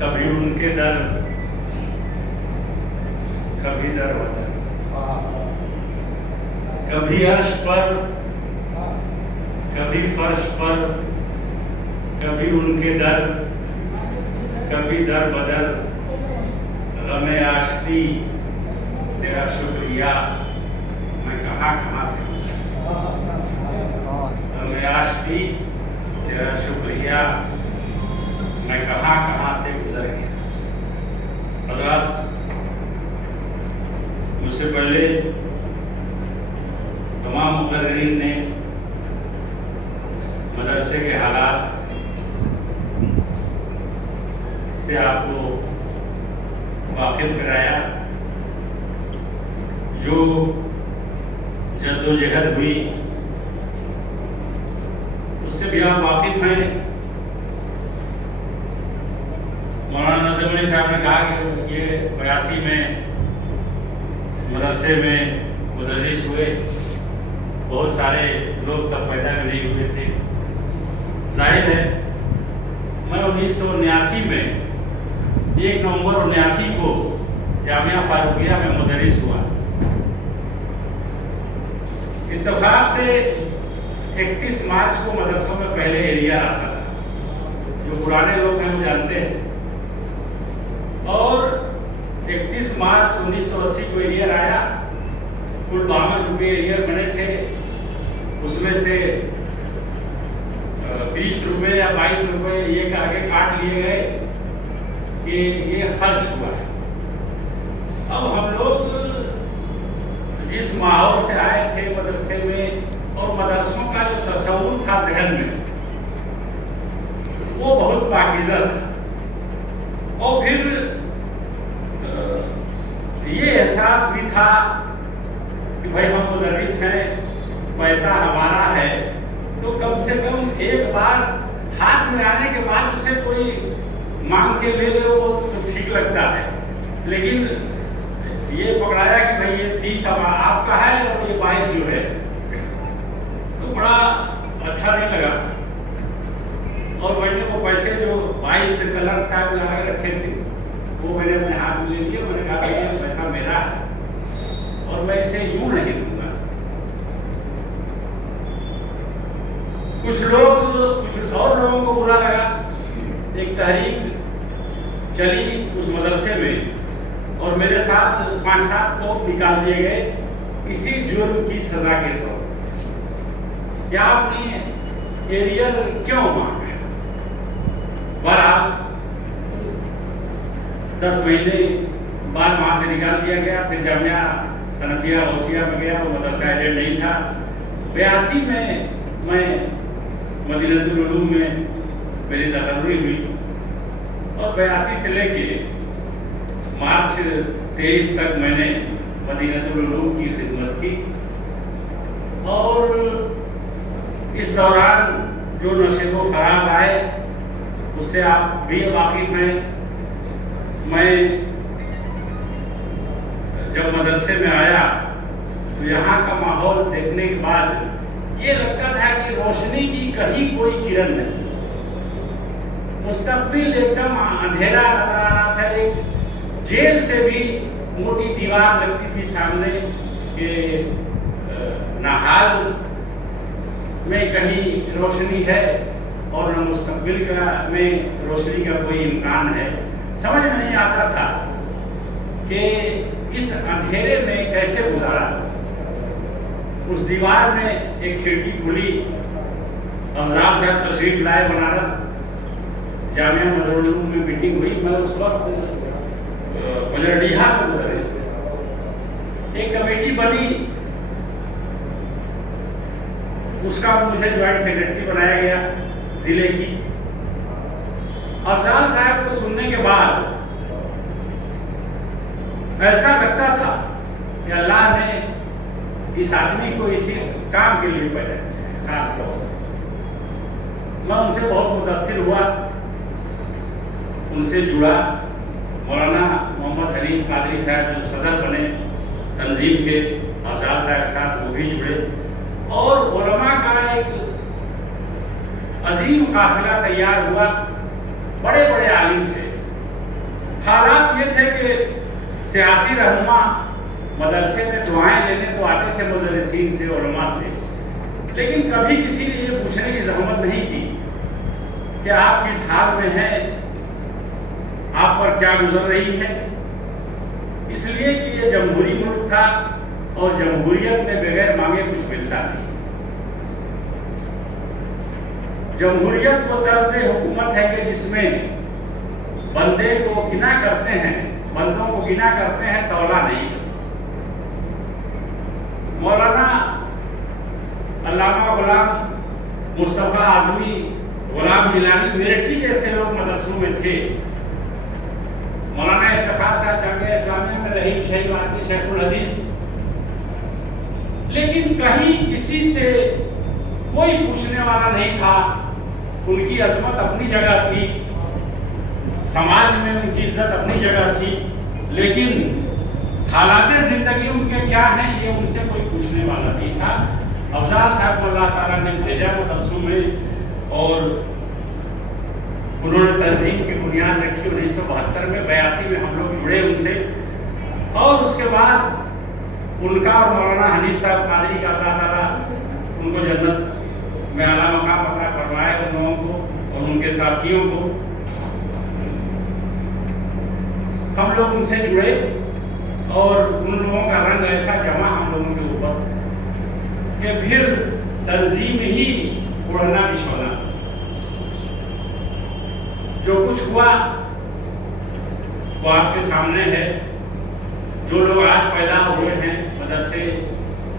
کبھی ان کے در کبھی در بدر، کبھی عرش پر کبھی فرش پر، کبھی ان کے در کبھی در بدر، غم آشتی تیرا شکریہ میں کہاں سے، غم آشتی تیرا شکریہ میں کہاں سے گزر گیا۔ حضرات، مجھ سے پہلے تمام مقررین نے مدرسے کے حالات سے آپ کو واقف کرایا، جو جدوجہد ہوئی اس سے بھی آپ واقف ہیں۔ مولانا نظم علی صاحب نے کہا کہ یہ 82 میں مدرسے میں مدرس ہوئے، بہت سارے لوگ تب پیدا بھی نہیں ہوئے تھے۔ ظاہر ہے میں 1979 میں 1 نومبر 79 کو جامعہ فاروقیہ میں مدرس ہوا۔ اتفاق سے 31 مارچ کو مدرسوں میں پہلے ایریا آتا تھا، جو پرانے لوگ ہیں وہ جانتے ہیں، اور 31 مارچ 1980 کو ایریا آیا۔ کل 52 روپے ایریا بنے تھے، اس میں سے 20 روپے یا 22 روپے یہ کہ آگے کاٹ لیے گئے کہ یہ خرچ ہوا ہے۔ اب ہم لوگ جس ماحول سے آئے تھے مدرسے میں، اور مدرسوں کا جو تصور تھا ذہن میں، وہ بہت پاکیزہ تھا، اور پھر یہ احساس بھی تھا کہ بھائی ہم مدرس ہیں، پیسہ ہمارا ہے، تو کم سے کم ایک بار ہاتھ میں آنے کے بعد اسے کوئی مانگ کے لے لے وہ تو ٹھیک لگتا ہے، لیکن یہ پکڑایا کہ بھائی یہ 30 آپ کا ہے اور یہ 22 جو ہے، تو بڑا اچھا نہیں لگا۔ اور میں نے وہ پیسے جو 22 سے کلر صاحب لگا کے رکھے تھے وہ میں نے اپنے ہاتھ میں لے لیے۔ میں نے کہا یہ پیسہ میرا ہے اور میں اسے یوں نہیں دوں گا۔ کچھ اور لوگوں کو برا لگا، ایک تحریک چلی اس مدرسے میں، اور میرے ساتھ 5-7 لوگ نکال دیے گئے کسی جرم کی سزا کے طور پر۔ کیا آپ نے ایریئر کیوں مانگا؟ بہرحال 10 مہینے بعد وہاں سے نکال دیا گیا۔ پھر جامعہ حنفیہ غوثیہ میں گیا، وہ مدرسہ ایڈٹ نہیں تھا۔ 82 میں مدینہ العلوم میں میری تقرری ہوئی، اور 82 سے لے کے مارچ 23 تک میں نے مدینہ العلوم کی خدمت کی۔ اور اس دوران جو نشیب و فراز آئے اس سے آپ بھی واقف ہیں۔ میں جب مدرسے میں آیا تو یہاں کا ماحول دیکھنے کے بعد یہ لگتا تھا کہ روشنی کی کہیں کوئی کرن نہیں، مستقبل ایک دم اندھیرا نظر آ رہا تھا۔ ایک جیل سے بھی موٹی دیوار لگتی تھی سامنے کہ نہ حال میں کہیں روشنی ہے اور نہ مستقبل میں روشنی کا کوئی امکان ہے۔ سمجھ میں نہیں آتا تھا کہ اس اندھیرے میں کیسے گزارا۔ اس دیوار میں ایک کھڑکی کھلی، افضال صاحب تشریف لائے بنارس، جامعہ مدرسہ میں میٹنگ ہوئی۔ میں اس وقت بجرڈیہا کا مدرس، ایک کمیٹی بنی، اس کا مجھے جوائنٹ سیکرٹری بنایا گیا ضلع کی۔ افضال صاحب کو سننے کے بعد ایسا لگتا تھا کہ اللہ نے اس آدمی کو اسی کام کے لیے پیدا کیا، خاص طور پر۔ میں ان سے بہت متاثر ہوا، ان سے جڑا۔ مولانا محمد حلیم قادری صاحب جو صدر بنے تنظیم کے، افضال صاحب کے ساتھ وہ بھی جڑے، اور علماء کا ایک عظیم قافلہ تیار ہوا۔ بڑے بڑے عالم تھے، सियासी रहनुमा मदरसे में दुआएं लेने तो आते थे मुदर्रिसीन से, उलमा से, लेकिन कभी किसी ने ये पूछने की जहमत नहीं की कि आप किस हाल में हैं, आप पर क्या गुजर रही है। इसलिए कि ये जमहूरी मुल्क था और जमहूरियत में बगैर मांगे कुछ मिलता नहीं। जमहूरियत वो तर्ज हुकूमत है कि जिसमें बंदे को गिना करते हैं, बंदों को गिना करते हैं, तौला नहीं। मौलाना अल्लामा गुलाम मुस्तफा आजमी, गुलाम जिलानी, मेरठी जैसे लोग मदरसों में थे। मौलाना इफ्तिखार साहब जामिया इस्लामिया में रही, शहीद आदमी शेखुल हदीस, लेकिन कहीं किसी से कोई पूछने वाला नहीं था। उनकी अजमत अपनी जगह थी, समाज में उनकी इज्जत अपनी जगह थी, लेकिन हालात जिंदगी उनके क्या हैं ये उनसे कोई पूछने वाला नहीं था। अफजाल साहब को अल्लाह ताला ने भेजा मदरसों में और उन्होंने तंजीम की बुनियाद रखी 1972 में। 82 में हम लोग जुड़े उनसे, और उसके बाद उनका और मौलाना हनीफ साहब कादरी का अल्लाह ताला उनको जन्नत में आला मकाम अता फरमाए, उन लोगों को और उनके साथियों को। हम लोग उनसे जुड़े और उन लोगों का रंग ऐसा जमा हम लोगों के ऊपर कि फिर तंजीम ही उड़ना बिछोना। जो कुछ हुआ वो आपके सामने है। जो लोग आज पैदा हुए हैं मदरसे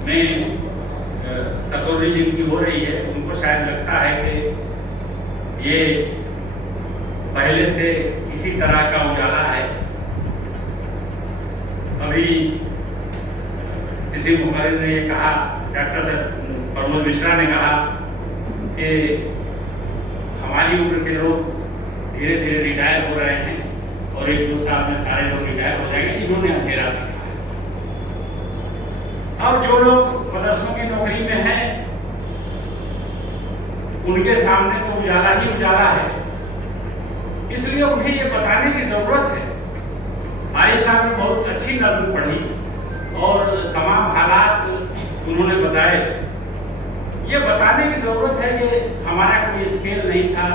में, तकर्री जिनकी हो रही है, उनको शायद लगता है कि ये पहले से इसी तरह का उजाला है। अभी किसी मुखर्रिर ने ये कहा, डॉक्टर प्रमोद मिश्रा ने कहा कि हमारी उम्र के लोग धीरे धीरे रिटायर हो रहे हैं और 1-2 साल में सारे लोग रिटायर हो जाएंगे। इन्होंने अंधेरा दिखाया। अब जो लोग मदरसों की नौकरी में हैं उनके सामने तो उजाला ही उजाला है, इसलिए उन्हें ये बताने की जरूरत है। आरिफ साहब ने बहुत अच्छी नज़्म पढ़ी और तमाम हालात उन्होंने बताए। ये बताने की जरूरत है कि हमारा कोई स्केल नहीं था।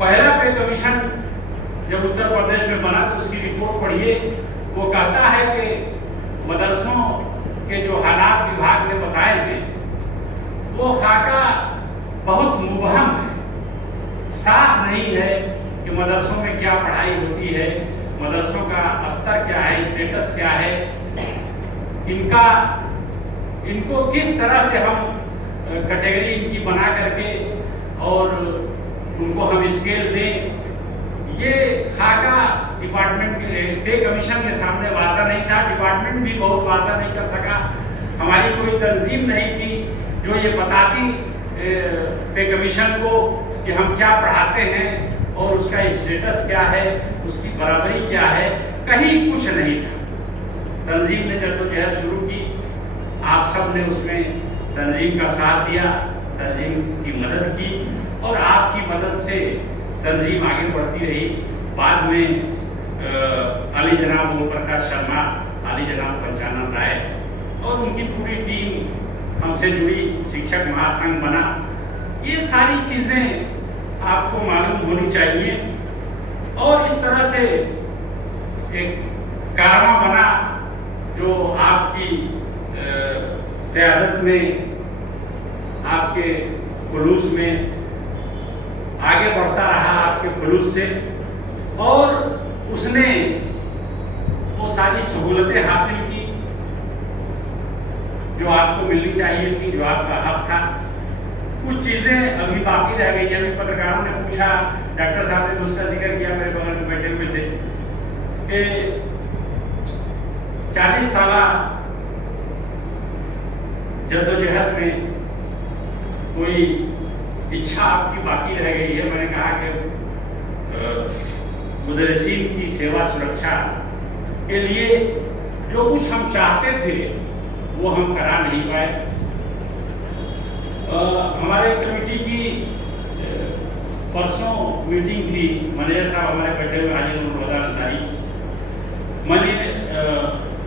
पहला पे कमीशन जब उत्तर प्रदेश में बना तो उसकी रिपोर्ट पढ़िए। वो कहता है कि मदरसों के जो हालात विभाग ने बताए हैं वो खाका बहुत मुबहम है, साफ नहीं है कि मदरसों में क्या पढ़ाई होती है, मदरसों का स्तर क्या है, स्टेटस क्या है, इनको किस तरह से हम कैटेगरी इनकी बना करके और उनको हम स्केल दें। ये खाका डिपार्टमेंट के पे कमीशन के सामने वाजा नहीं था। डिपार्टमेंट भी बहुत वाजा नहीं कर सका। हमारी कोई तंजीम नहीं थी जो ये बताती पे कमीशन को कि हम क्या पढ़ाते हैं और उसका स्टेटस क्या है, उसकी बराबरी क्या है। कहीं कुछ नहीं था। तंजीम ने जद्दोजहद शुरू की, आप सब ने उसमें तंजीम का साथ दिया, तंजीम की मदद की और आपकी मदद से तंजीम आगे बढ़ती रही। बाद में अली जनाब ओम प्रकाश शर्मा, अली जनाब पंचानन राय और उनकी पूरी टीम हमसे जुड़ी, शिक्षक महासंघ बना। ये सारी चीज़ें आपको मालूम होनी चाहिए। और इस तरह से एक कारवां बना जो आपकी क़यादत में, आपके खुलूस में आगे बढ़ता रहा, आपके खुलूस से, और उसने वो सारी सहूलतें हासिल की जो आपको मिलनी चाहिए थी, जो आपका हक था। कुछ चीज़ें अभी बाकी रह गई। अभी पत्रकारों ने पूछा, डॉक्टर साहब ने उसका जिक्र किया, मेरे बगल में बैठे हुए थे, कि 40 साल जद्दोजहद में कोई इच्छा आपकी बाकी रह गई है। मैंने कहा कि मुदर्रिसीन की सेवा सुरक्षा के लिए जो कुछ हम चाहते थे वो हम करा नहीं पाए। हमारे कमेटी की परसों मीटिंग थी, मैनेजर साहब हमारे बैठे हुए हाजी नूर अंसारी, मैंने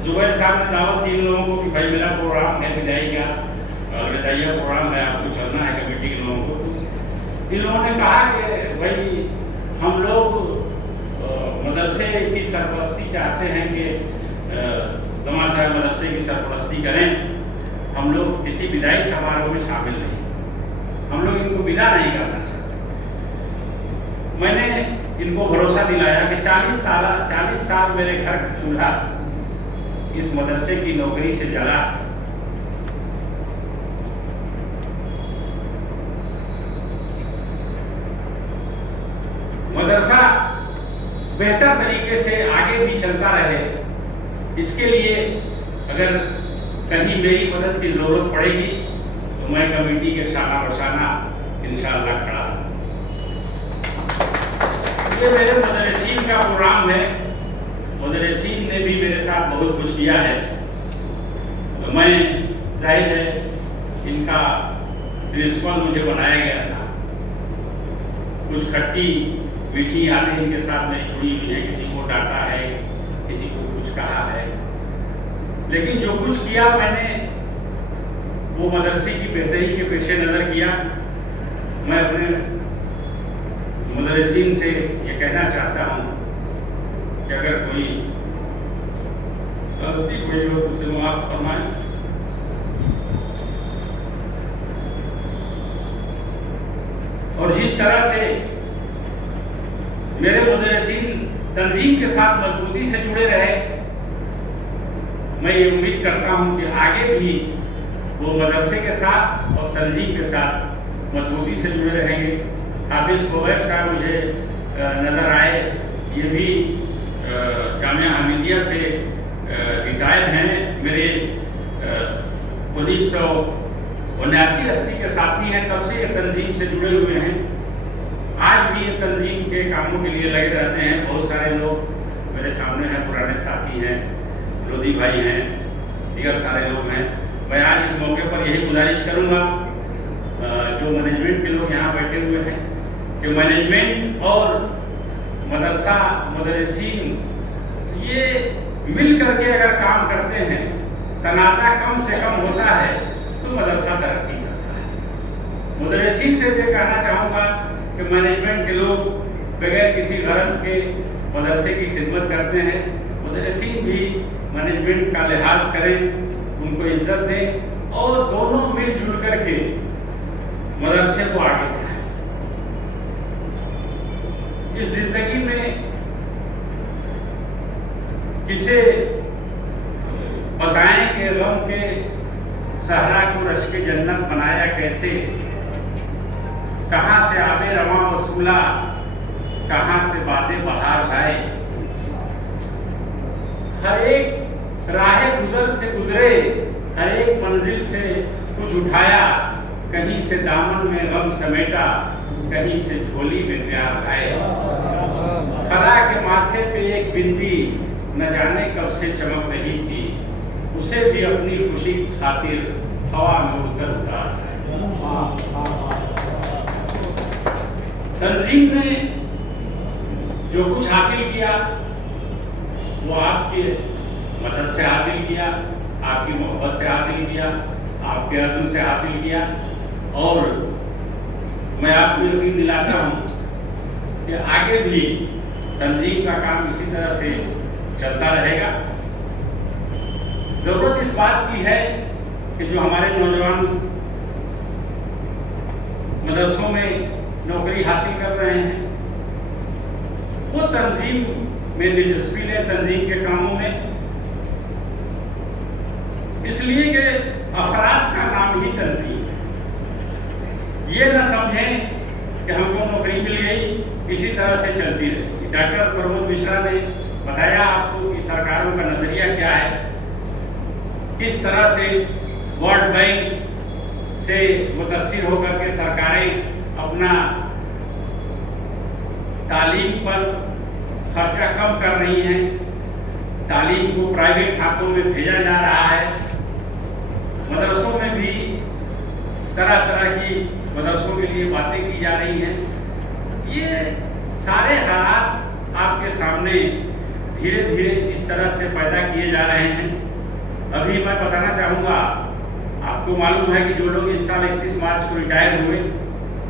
जुबैर साहब ने दावत दी इन लोगों को कि भाई मेरा प्रोग्राम है विदाई का और विदाइया प्रोग्राम है, आपको चलना है कमेटी के लोगों को। इन लोगों ने कहा कि भाई हम लोग मदरसे की सरपरस्ती चाहते हैं कि जमा साहब मदरसे की सरपरस्ती करें, हम लोग किसी विदाई समारोह में शामिल नहीं, हम लोग इनको विदा नहीं करना चाहते। मैंने इनको भरोसा दिलाया कि 40 साल मेरे घर का चूल्हा इस मदरसे की नौकरी से जला। मदरसा बेहतर तरीके से आगे भी चलता रहे, इसके लिए अगर कहीं मेरी मदद की जरूरत पड़ेगी तो मैं कमेटी के शाना बशाना इंशाअल्लाह खड़ा हूं। ये मेरे मुदर्रिसीन का प्रोग्राम है, मुदर्रिसीन ने भी मेरे साथ बहुत कुछ किया है, तो मैं जाहिर है इनका प्रिंसिपल मुझे बनाया गया था। कुछ खट्टी मीठी यादें इनके साथ में जुड़ी हुई है, किसी को डांटा है, किसी को कुछ कहा है, लेकिन जो कुछ किया मैंने वो मदरसे की बेहतरी के पेशे नजर किया। मैं अपने मुदर्रिसीन से ये कहना चाहता हूँ कि अगर कोई गलती हुई हो तो उसे माफ फरमाएं। और जिस तरह से मेरे मुदर्रिसीन तंजीम के साथ मजबूती से जुड़े रहे, मैं ये उम्मीद करता हूँ कि आगे भी वो मदरसे के साथ और तंजीम के साथ मजबूती से जुड़े रहेंगे। हाफिज कोवैब साहब मुझे नज़र आए, ये भी जामिया हमीदिया से रिटायर हैं, मेरे 1979-80 के साथी हैं, तब से ये तंजीम से जुड़े हुए हैं। आज भी ये तंजीम के कामों के लिए लगे रहते हैं। बहुत सारे लोग मेरे सामने हैं, पुराने साथी हैं, लोधी भाई हैं, दीगर सारे लोग हैं। मैं आज इस मौके पर यही गुजारिश करूंगा जो मैनेजमेंट के लोग यहाँ बैठे हुए हैं कि मैनेजमेंट और मदरसा मुदर्रिसीन ये मिल करके अगर काम करते हैं, तनाज़ा कम से कम होता है तो मदरसा तरक्की करता है। मुदर्रिसीन से मैं कहना चाहूँगा कि मैनेजमेंट के लोग बगैर किसी गरज के मदरसे की खिदमत करते हैं, मुदर्रिसीन भी मैनेजमेंट का लिहाज करें, उनको इज्जत दें और दोनों मिलजुल करके मदरसे को आगे बढ़ाएं। इस जिंदगी में किसे बताएं कि गम के सहरा को रश्क जन्नत बनाया कैसे, कहां से आबे रवा वसूला, कहां से बातें बहार लाए। हर एक राह गुजर से गुजरे, हर एक मंजिल से कुछ उठाया, कहीं से दामन में गम समेटा, कहीं से झोली में प्यार आए। खला के माथे पे एक बिंदी न जाने कब से चमक रही थी, उसे भी अपनी खुशी की खातिर हवा में उड़कर उतार। तंजीम ने जो कुछ हासिल किया वो आपके मदद से हासिल किया, आपकी मोहब्बत से हासिल किया, आपके अज़्म से हासिल किया। और मैं आपको यकीन दिलाता हूँ कि आगे भी तंजीम का काम इसी तरह से चलता रहेगा। जरूरत इस बात की है कि जो हमारे नौजवान मदरसों में नौकरी हासिल कर रहे हैं वो तंजीम में दिलचस्पी लें, तंजीम के कामों में, इसलिए कि अफराद का नाम ही तंजीम है। ये न समझें कि हमको नौकरी मिल गई इसी तरह से चलती रहेगी। डॉक्टर प्रमोद मिश्रा ने बताया आपको कि सरकारों का नजरिया क्या है, किस तरह से वर्ल्ड बैंक से मुतासिर होकर के सरकारें अपना तालीम पर खर्चा कम कर रही हैं, तालीम को प्राइवेट खातों में भेजा जा रहा है। मदरसों में भी तरह तरह की मदरसों के लिए बातें की जा रही हैं। ये सारे हालात आपके सामने धीरे धीरे इस तरह से पैदा किए जा रहे हैं। अभी मैं बताना चाहूँगा, आपको मालूम है कि जो लोग इस साल 31 मार्च को रिटायर हुए,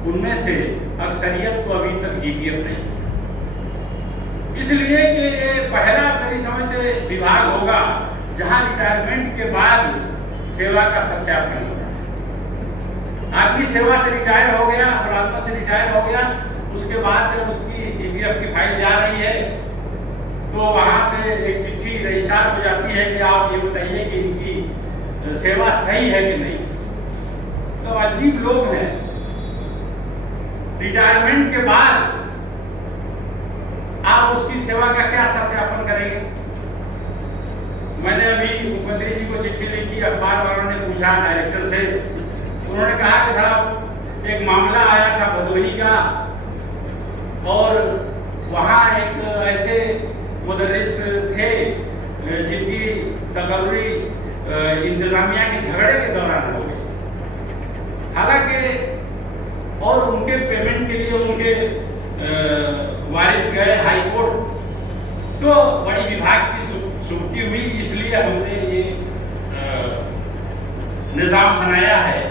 उनमें से अक्सरियत को अभी तक जीपीएफ नहीं, इसलिए कि ये पहला मेरी समझ से विभाग होगा जहां रिटायरमेंट के बाद सेवा का सत्यापन होगा। आदमी सेवा से रिटायर हो गया, प्लाज्मा से रिटायर हो गया, उसके बाद जब उसकी जीपीएफ की फाइल जा रही है तो वहां से एक चिट्ठी रजिस्ट्रार हो जाती है कि आप ये बताइए कि इनकी सेवा सही है कि नहीं। तो अजीब लोग हैं, रिटायरमेंट के बाद आप उसकी सेवा का क्या सत्यापन करेंगे? मैंने अभी मुख्यमंत्री जी को चिट्ठी लिखी, अखबार वालों ने पूछा डायरेक्टर से, उन्होंने कहा कि साहब एक मामला आया था भदोही का और वहाँ एक ऐसे मुदर्रिस थे जिनकी तकर्री इंतजामिया के झगड़े के दौरान हो गई। हालांकि और उनके पेमेंट के लिए उनके वारिस गए हाई कोर्ट, तो बड़ी विभाग की सुर्खी हुई, इसलिए हमने ये निजाम बनाया है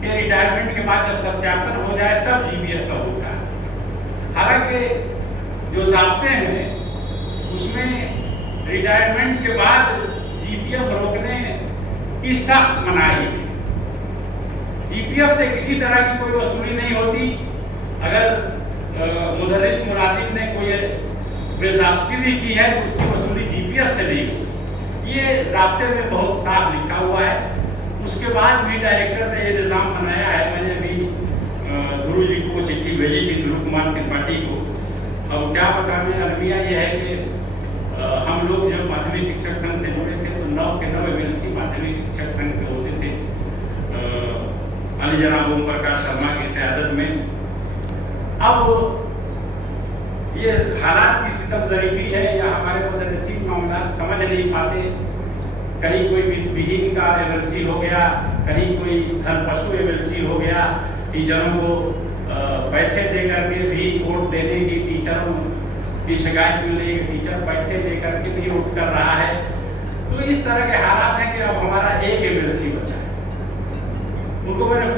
कि रिटायरमेंट के बाद जब सत्यापन हो जाए तब जीपीएफ का होता है। हालांकि जो ज़ाब्ते हैं उसमें रिटायरमेंट के बाद जीपीएफ रोकने की सख्त मनाही है। जीपीएफ से किसी तरह की कोई वसूली नहीं होती। अगर मुदर्रिस मुलाजिम ने कोई बेज़ाब्ती भी की है तो उसकी वसूली जीपीएफ से नहीं होती, ये ज़ाब्ते में बहुत साफ लिखा हुआ है। उसके बाद भी डायरेक्टर ने ये निज़ाम बनाया है। मैंने अभी ध्रुव जी को चिट्ठी भेजी थी, ध्रुव कुमार त्रिपाठी को। अब क्या बताने, अलमिया ये है कि हम लोग जब माध्यमिक शिक्षक संघ से जुड़े थे तो 9 के 9 एमएलसी माध्यमिक शिक्षक संघ के होते थे, अली जनाब ओम प्रकाश शर्मा की क़यादत में। अब ये हालात की सितम ज़रीफ़ी है या हमारे मुदर्रिसीन मामला समझ नहीं पाते, कहीं कोई विहीन का एमएलसी हो गया, कहीं कोई धनपशु एमएलसी हो गया, टीचरों को पैसे दे करके भी वोट देने की, टीचरों की शिकायत मिल रही है, टीचर पैसे दे करके भी वोट कर रहा है। तो इस तरह के हालात हैं कि अब हमारा एक एमएलसी बचा है। उनको मैंने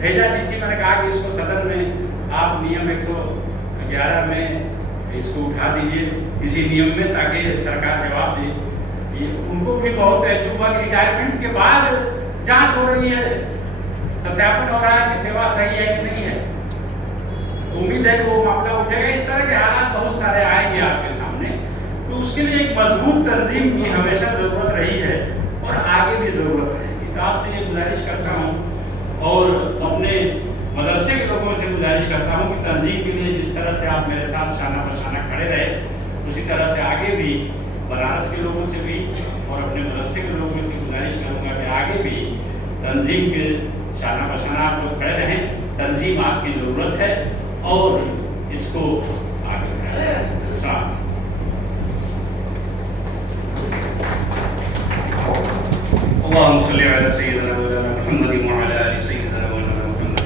भेजा चिट्ठी, मैंने कहा कि इसको सदन में आप नियम 111 में इसको उठा दीजिए इसी नियम में, ताकि सरकार जवाब दे। ये उनको भी बहुत तजुर्बा कि रिटायरमेंट के बाद जांच हो रही है, सत्यापन हो रहा है कि सेवा सही है कि नहीं है। उम्मीद है कि वो मामला उठेगा। इस तरह के हालात बहुत सारे आएंगे आपके सामने, तो उसके लिए एक मजबूत तंजीम की हमेशा ज़रूरत रही है और आगे भी ज़रूरत रहेगी। तो आपसे ये गुजारिश करता हूँ और अपने मदरसे के लोगों से गुजारिश करता हूँ कि तंजीम के लिए जिस तरह से आप मेरे साथ शाना बशाना खड़े रहे, उसी तरह से आगे भी बनारस के लोगों से भी और अपने मदरसे के लोगों से गुजारिश करूँगा कि आगे भी तंजीम के शाना बशाना आप लोग खड़े रहें। तंजीम आपकी ज़रूरत है और इसको आगे बढ़ाएं। اللهم صل على سيدنا مولانا محمد وعلى ال سيدنا مولانا محمد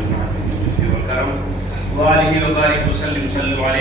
وعلى اله وصحبه وسلم وبارك وسلم صلوا عليه